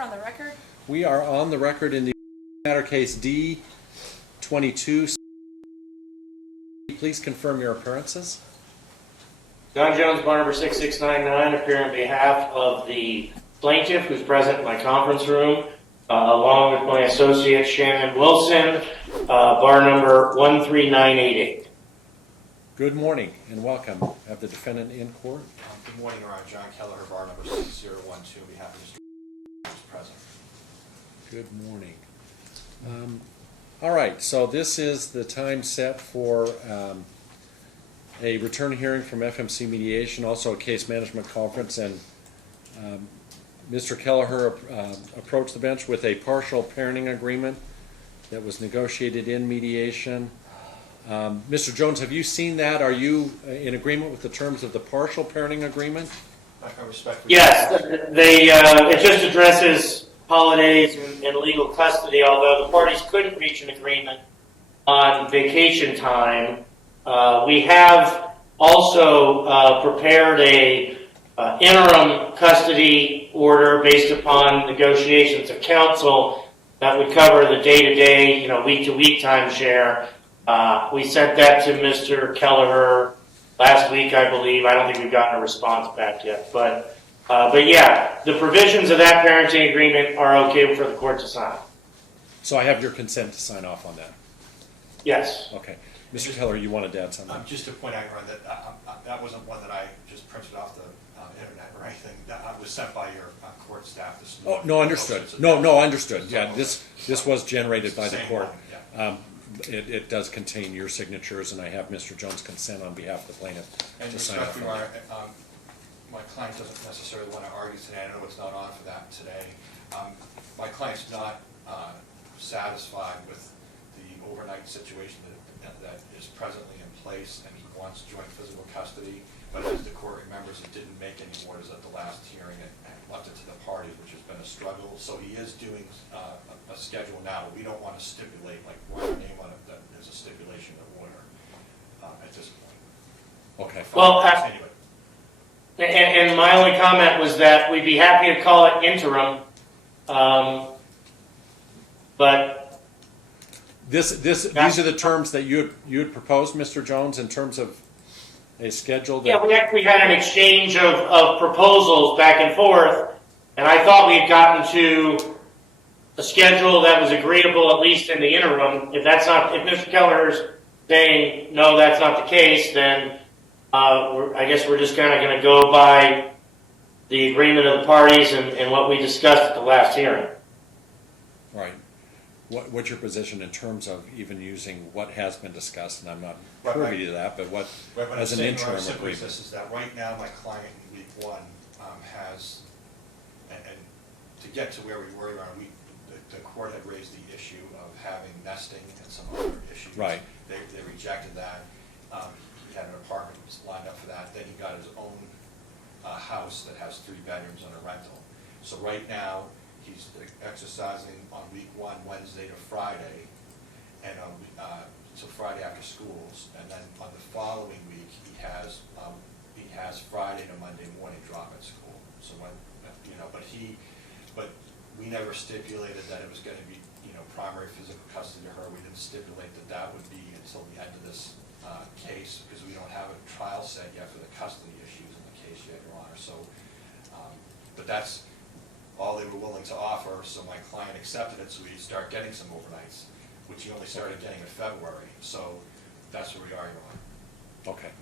we're on the record. We are on the record in the matter case D-22. Please confirm your appearances. John Jones, bar number 6699, appearing on behalf of the plaintiff who's present in my conference room, along with my associate Shannon Wilson, bar number 13988. Good morning and welcome. I have the defendant in court. Good morning, Your Honor. John Kelleher, bar number 6012, on behalf of Mr. who's present. Good morning. All right, so this is the time set for a return hearing from FMC Mediation, also a case management conference, and Mr. Kelleher approached the bench with a partial parenting agreement that was negotiated in mediation. Mr. Jones, have you seen that? Are you in agreement with the terms of the partial parenting agreement? I respectfully. Yes, it just addresses holidays and legal custody, although the parties couldn't reach an agreement on vacation time. We have also prepared a interim custody order based upon negotiations of counsel that would cover the day-to-day, week-to-week timeshare. We sent that to Mr. Kelleher last week, I believe. I don't think we've gotten a response back yet, but yeah, the provisions of that parenting agreement are okay for the court to sign. So I have your consent to sign off on that? Yes. Okay. Mr. Kelleher, you wanted to add something? Just to point out, Your Honor, that that wasn't one that I just printed off the internet or anything. That was sent by your court staff this morning. Oh, no, understood. No, understood. Yeah, this was generated by the court. Yeah. It does contain your signatures, and I have Mr. Jones' consent on behalf of the plaintiff And to sign off on Your that. Honor, my client doesn't necessarily want to argue today. I know it's not on for that today. My client's not satisfied with the overnight situation that is presently in place, and he wants joint physical custody. But as the court remembers, it didn't make any orders at the last hearing and left it to the parties, which has been a struggle. So he is doing a schedule now. We don't want to stipulate, like, write our name on it, that there's a stipulation of order at this point. Okay. Well, Anyway. And my only comment was that we'd be happy to call it interim, but These are the terms that you had proposed, Mr. Jones, in terms of a schedule that... yeah, we actually had an exchange of proposals back and forth, and I thought we had gotten to a schedule that was agreeable, at least in the interim. If Mr. Kelleher's saying, no, that's not the case, then I guess we're just kind of going to go by the agreement of the parties and what we discussed at the last hearing. Right. What's your position in terms of even using what has been discussed? And I'm not privy to that, but what as an interim agreement? Is that right now my client in week one has, and to get to where we were, the court had raised the issue of having nesting and some other issues. Right. They rejected that. He had an apartment lined up for that. Then he got his own house that has 3 bedrooms and a rental. So right now, he's exercising on week one, Wednesday to Friday, and so Friday after schools, and then on the following week he has Friday to Monday morning drop at school. So when but we never stipulated that it was going to be primary physical custody to her. We didn't stipulate that would be until the end of this case, because we don't have a trial set yet for the custody issues in the case yet, Your Honor. So, but that's all they were willing to offer, so my client accepted it, so we start getting some overnights, which he only started getting in February. So that's where we are, Your Honor. Okay.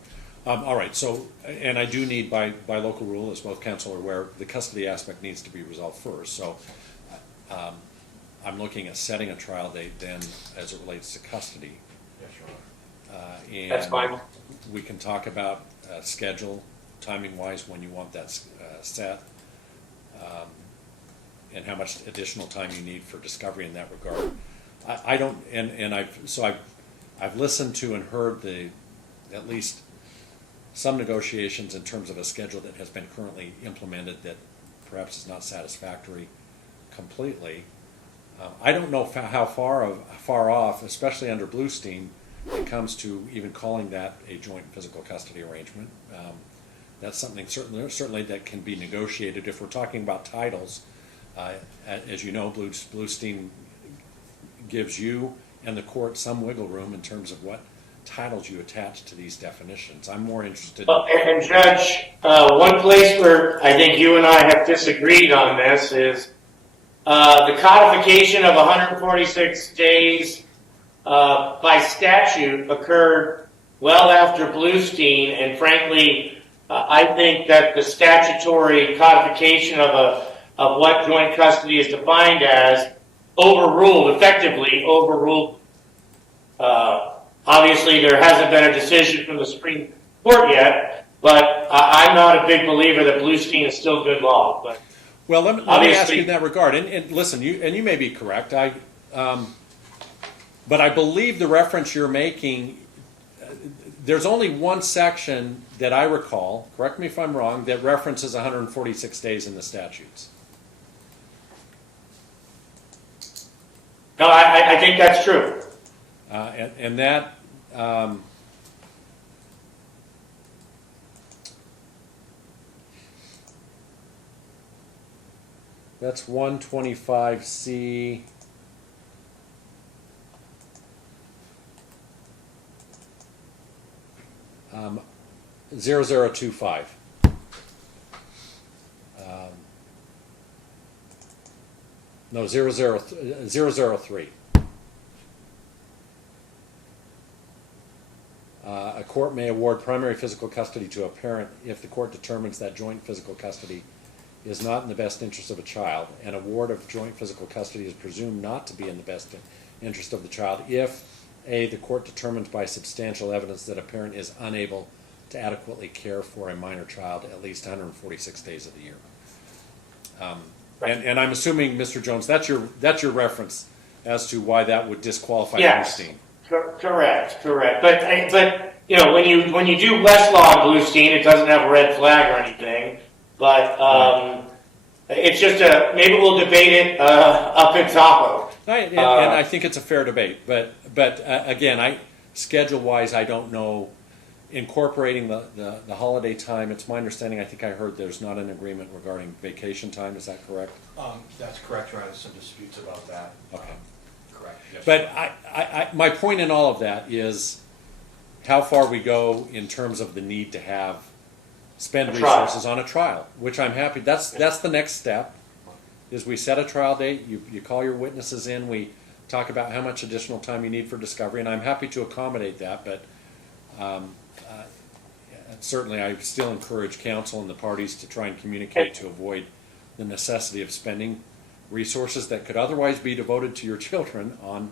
All right. So, and I do need, by local rule, as both counsel are aware, the custody aspect needs to be resolved first. So I'm looking at setting a trial date then as it relates to custody. Yes, Your Honor. And That's fine. we can talk about schedule, timing-wise, when you want that set. And how much additional time you need for discovery in that regard. I've listened to and heard at least some negotiations in terms of a schedule that has been currently implemented that perhaps is not satisfactory completely. I don't know how far off, especially under Bluestein, it comes to even calling that a joint physical custody arrangement. That's something certainly that can be negotiated. If we're talking about titles, As you know, Bluestein gives you and the court some wiggle room in terms of what titles you attach to these definitions. I'm more interested. And Judge, one place where I think you and I have disagreed on this is the codification of 146 days by statute occurred well after Bluestein, and frankly, I think that the statutory codification of what joint custody is defined as effectively overruled. Obviously, there hasn't been a decision from the Supreme Court yet, but I'm not a big believer that Bluestein is still good law. But well, let me ask you in that regard. And listen, you may be correct. But I believe the reference you're making. There's only one section that I recall. Correct me if I'm wrong. That references 146 days in the statutes. No, I think that's true. And that. That's 125C. 0025. No, 003. A court may award primary physical custody to a parent if the court determines that joint physical custody is not in the best interest of a child. An award of joint physical custody is presumed not to be in the best interest of the child if A, the court determines by substantial evidence that a parent is unable to adequately care for a minor child at least 146 days of the year. And I'm assuming, Mr. Jones, that's your reference as to why that would disqualify Bluestein. Correct. But when you do Westlaw and Bluestein, it doesn't have a red flag or anything. But it's just maybe we'll debate it up in Tahoe. And I think it's a fair debate. But again, schedule-wise, I don't know. Incorporating the holiday time, it's my understanding, I think I heard there's not an agreement regarding vacation time. Is that correct? That's correct, Your Honor. There's some disputes about that. Okay. Correct. Yes. But my point in all of that is how far we go in terms of the need to spend resources on a trial, which I'm happy. That's the next step, is we set a trial date, you call your witnesses in, we talk about how much additional time you need for discovery, and I'm happy to accommodate that, but certainly I still encourage counsel and the parties to try and communicate to avoid the necessity of spending resources that could otherwise be devoted to your children on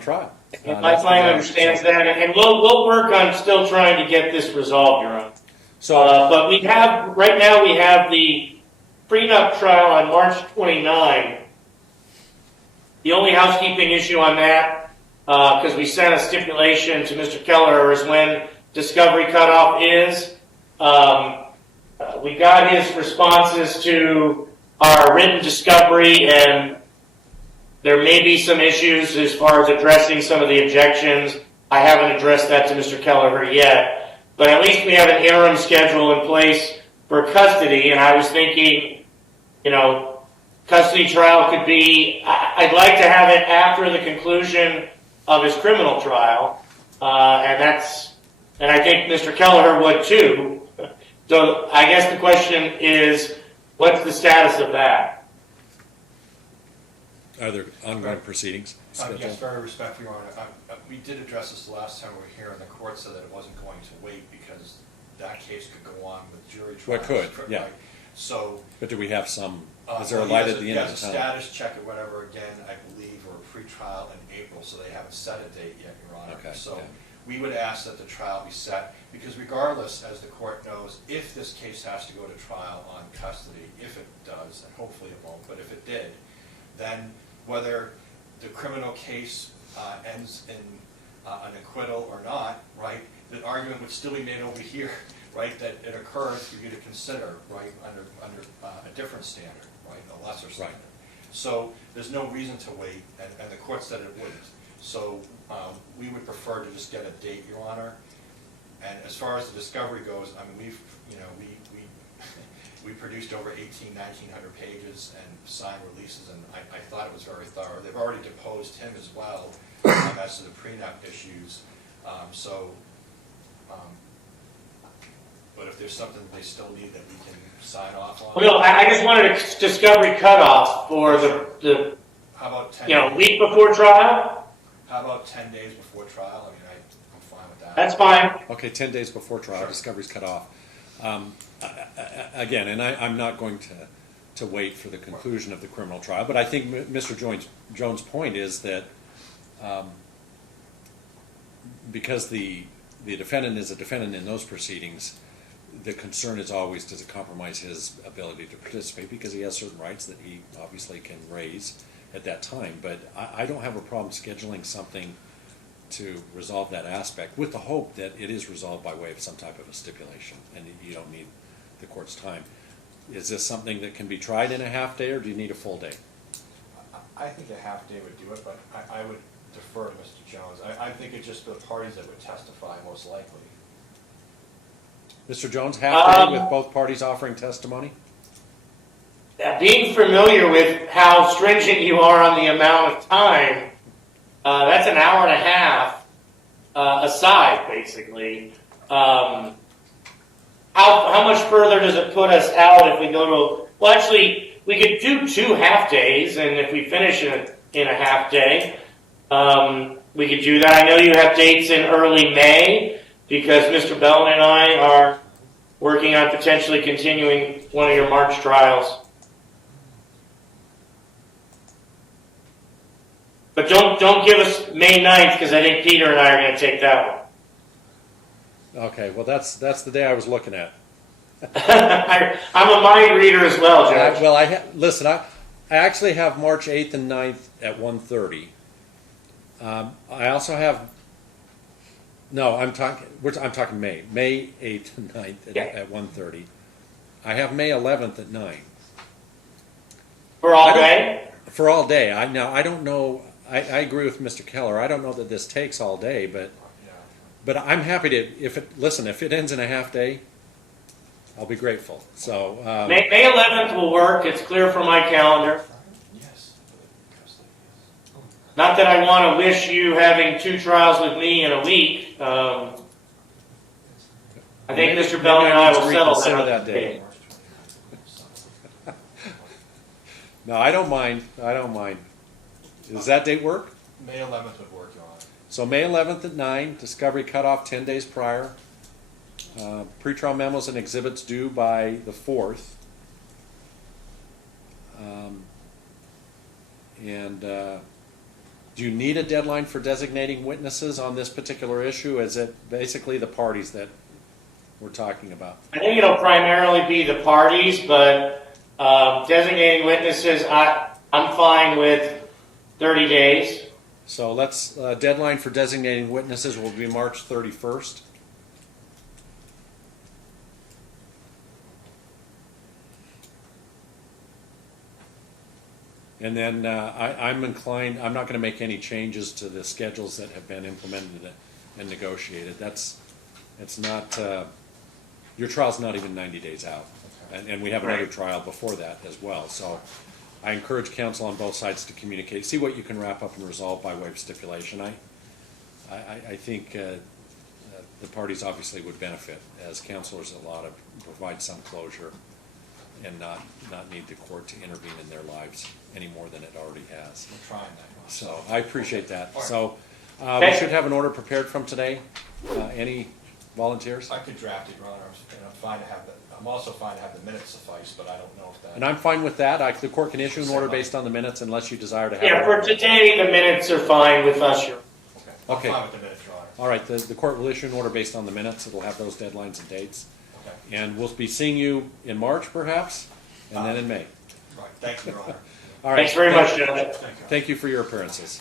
trial. My client understands that, and we'll work on still trying to get this resolved, Your Honor. So, but right now we have the prenup trial on March 29. The only housekeeping issue on that, because we sent a stipulation to Mr. Kelleher, is when discovery cutoff is. We got his responses to our written discovery, and there may be some issues as far as addressing some of the objections. I haven't addressed that to Mr. Kelleher yet, but at least we have an interim schedule in place for custody, and I was thinking, custody trial could be, I'd like to have it after the conclusion of his criminal trial, and I think Mr. Kelleher would too. So I guess the question is, what's the status of that? are there ongoing proceedings scheduled? Yes, very respectfully, Your Honor. We did address this the last time we were here, and the court said that it wasn't going to wait because that case could go on with jury trials. Well, it could, yeah. Right? So, But do we have some, is there a light at the end of the tunnel? He has a status check or whatever, again, I believe, or a pre-trial in April, so they haven't set a date yet, Your Honor. Okay, So yeah. we would ask that the trial be set, because regardless, as the court knows, if this case has to go to trial on custody, if it does, and hopefully it won't, but if it did, then whether the criminal case ends in an acquittal or not, right, the argument would still be made over here, right, that it occurred for you to consider, right, under a different standard, right, a lesser standard. Right. So there's no reason to wait, and the court said it wouldn't. So we would prefer to just get a date, Your Honor. And as far as the discovery goes, I mean, We produced over 1,900 pages and signed releases, and I thought it was very thorough. They've already deposed him as well as to the prenup issues. But if there's something they still need that we can sign off on. Well, I just wanted a discovery cutoff for the How about 10 days? week before trial. How about 10 days before trial? I mean, I'm fine with that. That's fine. Okay, 10 days before trial, discovery's cut off. Again, and I'm not going to wait for the conclusion of the criminal trial, but I think Mr. Jones' point is that because the defendant is a defendant in those proceedings, the concern is always, does it compromise his ability to participate, because he has certain rights that he obviously can raise at that time. But I don't have a problem scheduling something to resolve that aspect, with the hope that it is resolved by way of some type of a stipulation, and you don't need the court's time. Is this something that can be tried in a half day, or do you need a full day? I think a half day would do it, but I would defer to Mr. Jones. I think it's just the parties that would testify most likely. Mr. Jones, half day with both parties offering testimony? Being familiar with how stringent you are on the amount of time, that's an hour and a half aside, basically. How much further does it put us out if we go to? Well, actually, we could do 2 half days, and if we finish in a half day, we could do that. I know you have dates in early May, because Mr. Bellman and I are working on potentially continuing one of your March trials. But don't give us May 9th, because I think Peter and I are going to take that one. Okay, well, that's the day I was looking at. I'm a mind reader as well, Judge. Well, listen, I actually have March 8th and 9th at 1:30. I also have, no, I'm talking May 8th and 9th at 1:30. I have May 11th at 9. For all day? For all day. I don't know. I agree with Mr. Kelleher. I don't know that this takes all day, but I'm happy to. If it ends in a half day, I'll be grateful. So May 11th will work. It's clear from my calendar. Yes. Not that I want to wish you having 2 trials with me in a week. I think Mr. Bellman and I will settle that day. No, I don't mind. Does that date work? May 11th would work, Your Honor. So May 11th at 9, discovery cutoff 10 days prior. Pretrial memos and exhibits due by the 4th. Do you need a deadline for designating witnesses on this particular issue? Is it basically the parties that we're talking about? I think it'll primarily be the parties, but designating witnesses, I'm fine with 30 days. So let's, deadline for designating witnesses will be March 31st. And then I'm inclined, I'm not going to make any changes to the schedules that have been implemented and negotiated. It's not, your trial's not even 90 days out. Okay. And we have another trial before that as well. So I encourage counsel on both sides to communicate, see what you can wrap up and resolve by way of stipulation. I think the parties obviously would benefit as counselors allowed to provide some closure and not need the court to intervene in their lives any more than it already has. We're trying that. So I appreciate that. All right. So we should have an order prepared from today. Any volunteers? I could draft it, Your Honor. I'm fine to have that. I'm also fine to have the minutes suffice, but I don't know if that. And I'm fine with that. The court can issue an order based on the minutes unless you desire to have. Yeah, for today, the minutes are fine with us. Okay. I'm fine with the minutes, Your Honor. All right, the court will issue an order based on the minutes. It'll have those deadlines and dates. Okay. And we'll be seeing you in March, perhaps, and then in May. Right. Thank you, Your Honor. All right. Thanks very much, Judge. Thank you. Thank you for your appearances.